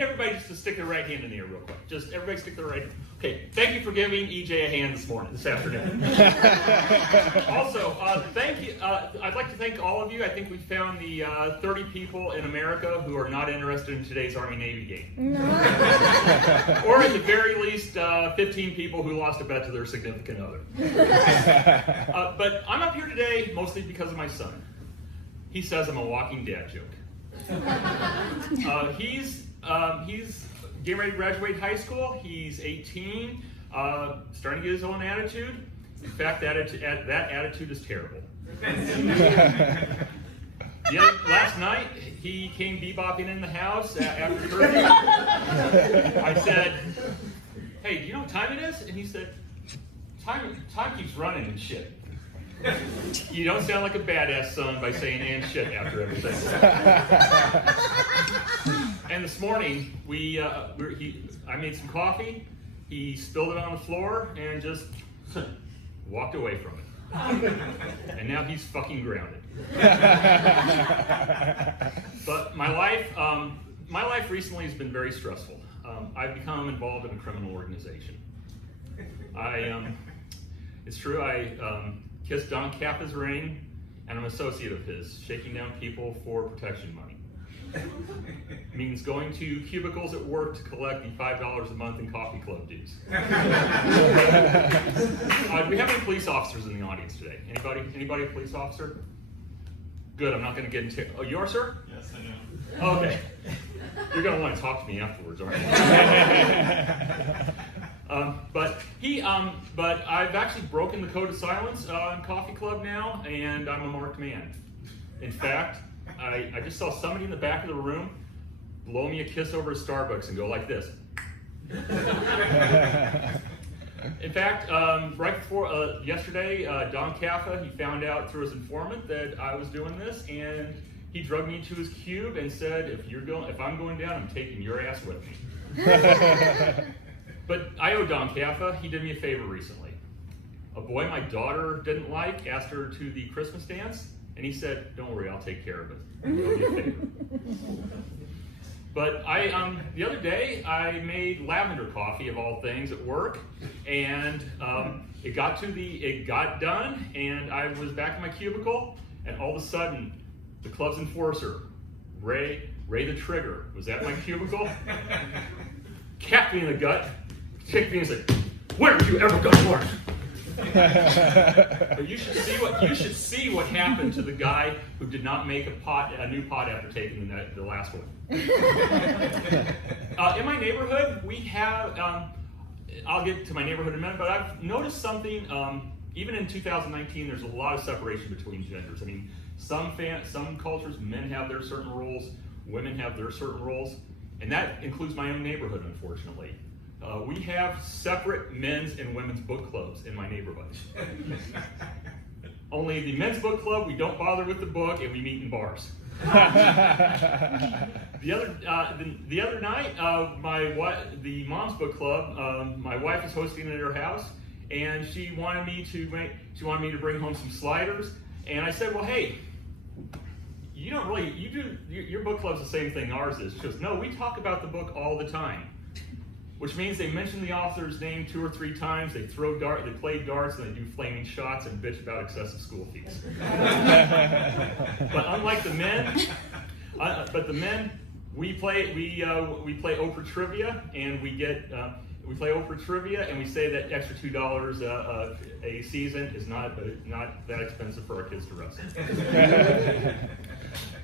need everybody just to stick their right hand in the air real quick. Just everybody stick their right hand. Okay, thank you for giving EJ a hand this afternoon. Also, thank you. I'd like to thank all of you. I think we found the 30 people in America who are not interested in today's Army-Navy game. No. Or at the very least, 15 people who lost a bet to their significant other. But I'm up here today mostly because of my son. He says I'm a walking dad joke. He's getting ready to graduate high school. He's 18, starting to get his own attitude. In fact, that attitude is terrible. Last night, he came bebopping in the house after curfew. I said, "Hey, do you know what time it is?" And he said, time keeps running and shit." You don't sound like a badass son by saying "and shit" after everything. And this morning, I made some coffee. He spilled it on the floor and just walked away from it. And now he's fucking grounded. But my life recently has been very stressful. I've become involved in a criminal organization. It's true. I kissed Don Kappa's ring, and I'm an associate of his, shaking down people for protection money. It means going to cubicles at work to collect the $5 a month in coffee club dues. Do we have any police officers in the audience today? Anybody a police officer? Good, I'm not going to get into... Oh, you are, sir? Yes, I know. Oh, okay. You're going to want to talk to me afterwards, aren't you? But I've actually broken the code of silence in Coffee Club now, and I'm a marked man. In fact, I just saw somebody in the back of the room blow me a kiss over at Starbucks and go like this. In fact, right before yesterday, Don Kappa, he found out through his informant that I was doing this, and he drugged me into his cube and said, if I'm going down, I'm taking your ass with me. But I owe Don Kappa. He did me a favor recently. A boy my daughter didn't like asked her to the Christmas dance, and he said, "Don't worry, I'll take care of it. It'll be a favor." But the other day, I made lavender coffee of all things at work, and it got done, and I was back in my cubicle, and all of a sudden, the club's enforcer, Ray the Trigger, was at my cubicle, capped me in the gut, kicked me and said, "Where have you ever gone to work?" But you should see what happened to the guy who did not make a new pot after taking the last one. In my neighborhood, we have. I'll get to my neighborhood in a minute, but I've noticed something. Even in 2019, there's a lot of separation between genders. I mean, some cultures, men have their certain roles, women have their certain roles, and that includes my own neighborhood, unfortunately. We have separate men's and women's book clubs in my neighborhood. Only the men's book club, we don't bother with the book, and we meet in bars. The other night, the mom's book club, my wife is hosting it at her house, and she wanted me to bring home some sliders, and I said, "Well, hey, your book club's the same thing ours is." She goes, "No, we talk about the book all the time." Which means they mention the author's name 2 or 3 times, they play darts, and they do flaming shots and bitch about excessive school fees. But unlike the men, we play Oprah trivia, and we play Oprah trivia, and we say that extra $2 a season is not that expensive for our kids to wrestle.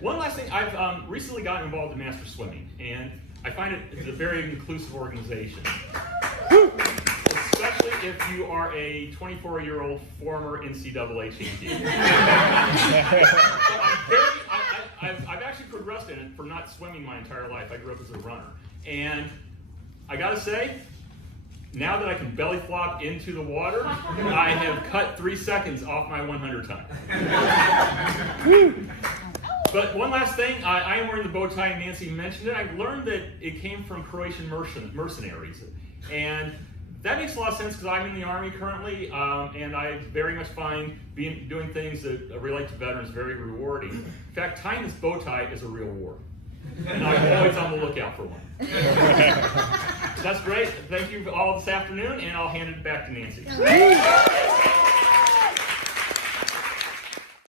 One last thing, I've recently gotten involved in Master Swimming, and I find it's a very inclusive organization, especially if you are a 24-year-old former NCAA champion. So I've actually progressed in it for not swimming my entire life. I grew up as a runner, and I gotta say, now that I can belly flop into the water, I have cut 3 seconds off my 100 time. But one last thing, I am wearing the bow tie, and Nancy mentioned it. I learned that it came from Croatian mercenaries. And that makes a lot of sense because I'm in the Army currently, and I very much find doing things that relate to veterans very rewarding. In fact, tying this bow tie is a real war. And I'm always on the lookout out for one. That's great. Thank you all this afternoon, and I'll hand it back to Nancy.